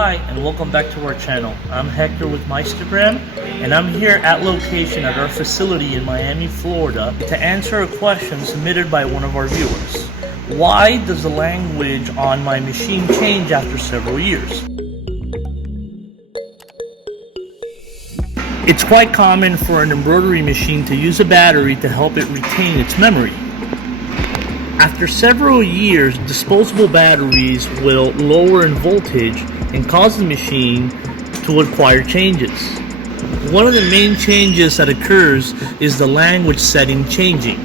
Hi, and welcome back to our channel. I'm Hector with Meistergram, and I'm here at location at our facility in Miami, Florida, to answer a question submitted by one of our viewers. Why does the language on my machine change after several years? It's quite common for an embroidery machine to use a battery to help it retain its memory. After several years, disposable batteries will lower in voltage and cause the machine to acquire changes. One of the main changes that occurs is the language setting changing.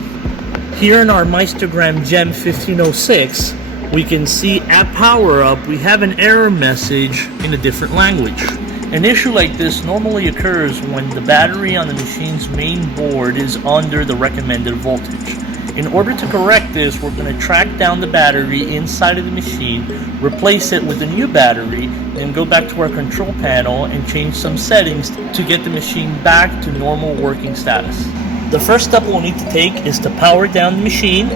Here in our Meistergram Gem 1506, we can see at power up we have an error message in a different language. An issue like this normally occurs when the battery on the machine's main board is under the recommended voltage. In order to correct this, we're going to track down the battery inside of the machine, replace it with a new battery, and go back to our control panel and change some settings to get the machine back to normal working status. The first step we'll need to take is to power down the machine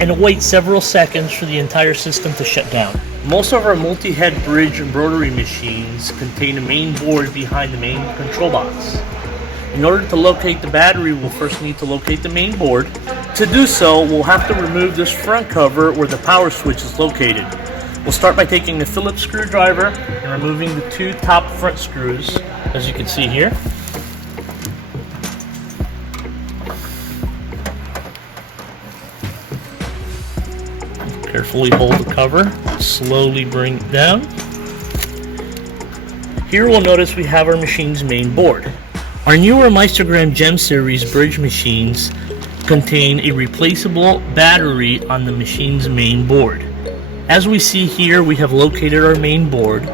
and wait several seconds for the entire system to shut down. Most of our multi-head bridge embroidery machines contain a main board behind the main control box. In order to locate the battery, we'll first need to locate the main board. To do so, we'll have to remove this front cover where the power switch is located. We'll start by taking the Phillips screwdriver and removing the two top front screws, as you can see here. Carefully hold the cover, slowly bring it down. Here we'll notice we have our machine's main board. Our newer Meistergram Gem series bridge machines contain a replaceable battery on the machine's main board. As we see here, we have located our main board,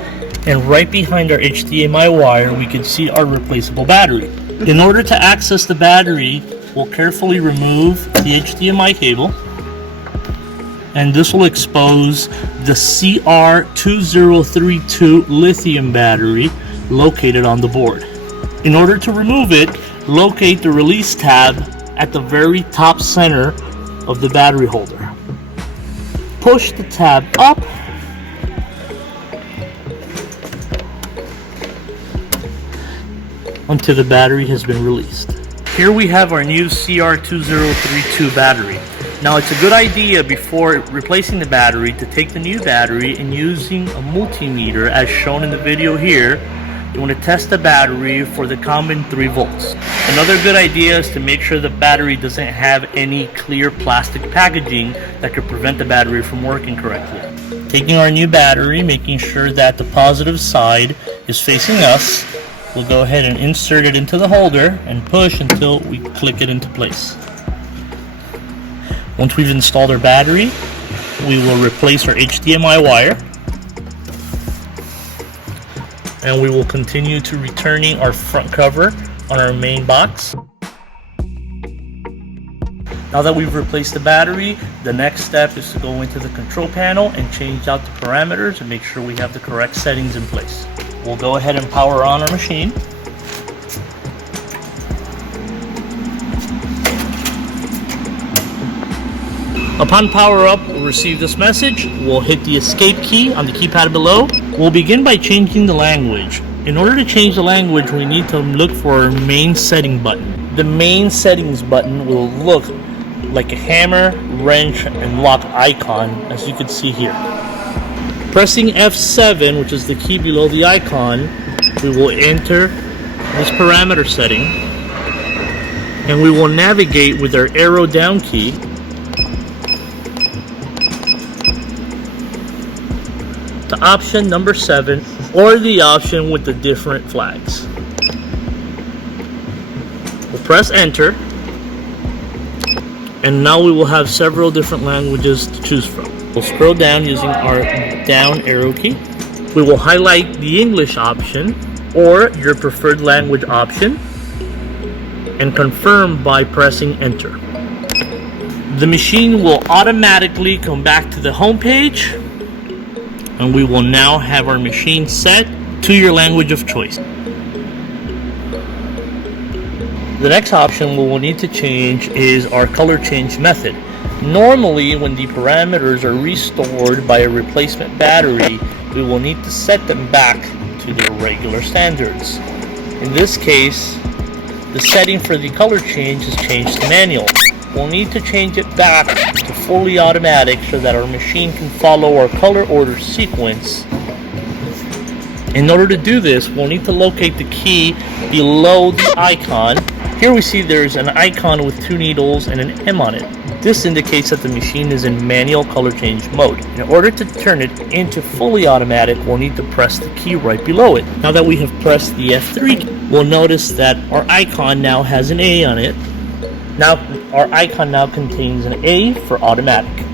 and right behind our HDMI wire we can see our replaceable battery. In order to access the battery, we'll carefully remove the HDMI cable, and this will expose the CR2032 lithium battery located on the board. In order to remove it, locate the release tab at the very top center of the battery holder. Push the tab up until the battery has been released. Here we have our new CR2032 battery. Now it's a good idea before replacing the battery to take the new battery and using a multimeter as shown in the video here. You want to test the battery for the common 3 volts. Another good idea is to make sure the battery doesn't have any clear plastic packaging that could prevent the battery from working correctly. Taking our new battery, making sure that the positive side is facing us, we'll go ahead and insert it into the holder and push until we click it into place. Once we've installed our battery, we will replace our HDMI wire, and we will continue to returning our front cover on our main box. Now that we've replaced the battery, the next step is to go into the control panel and change out the parameters and make sure we have the correct settings in place. We'll go ahead and power on our machine. Upon power up, we'll receive this message. We'll hit the escape key on the keypad below. We'll begin by changing the language. In order to change the language, we need to look for our main setting button. The main settings button will look like a hammer, wrench, and lock icon, as you can see here. Pressing F7, which is the key below the icon, we will enter this parameter setting, and we will navigate with our arrow down key to option number 7, or the option with the different flags. We'll press enter, and now we will have several different languages to choose from. We'll scroll down using our down arrow key. We will highlight the English option or your preferred language option and confirm by pressing enter. The machine will automatically come back to the home page, and we will now have our machine set to your language of choice. The next option we will need to change is our color change method. Normally, when the parameters are restored by a replacement battery, we will need to set them back to their regular standards. In this case, the setting for the color change is changed to manual. We'll need to change it back to fully automatic so that our machine can follow our color order sequence. In order to do this, we'll need to locate the key below the icon. Here we see there's an icon with 2 needles and an M on it. This indicates that the machine is in manual color change mode. In order to turn it into fully automatic, we'll need to press the key right below it. Now that we have pressed the F3 key, we'll notice that our icon now has an A on it. Now our icon now contains an A for automatic.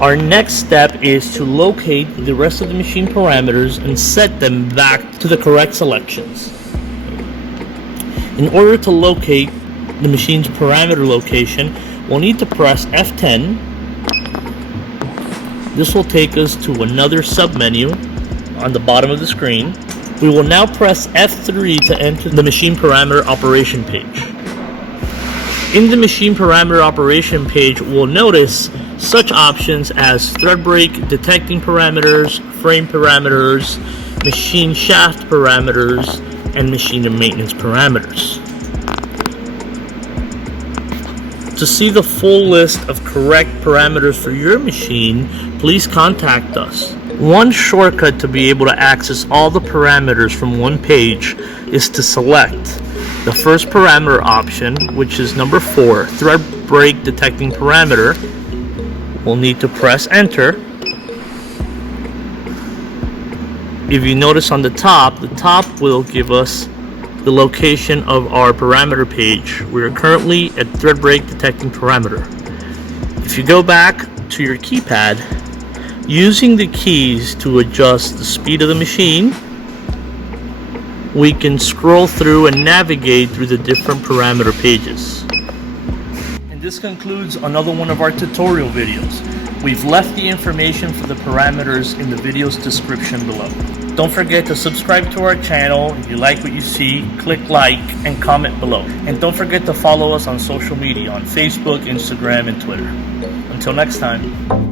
Our next step is to locate the rest of the machine parameters and set them back to the correct selections. In order to locate the machine's parameter location, we'll need to press F10. This will take us to another submenu on the bottom of the screen. We will now press F3 to enter the machine parameter operation page. In the machine parameter operation page, we'll notice such options as thread break, detecting parameters, frame parameters, machine shaft parameters, and machine and maintenance parameters. To see the full list of correct parameters for your machine, please contact us. One shortcut to be able to access all the parameters from one page is to select the first parameter option, which is number 4, thread break detecting parameter. We'll need to press enter. If you notice on the top will give us the location of our parameter page. We are currently at thread break detecting parameter. If you go back to your keypad, using the keys to adjust the speed of the machine, we can scroll through and navigate through the different parameter pages. And this concludes another one of our tutorial videos. We've left the information for the parameters in the video's description below. Don't forget to subscribe to our channel. If you like what you see, click like and comment below. And don't forget to follow us on social media on Facebook, Instagram, and Twitter. Until next time.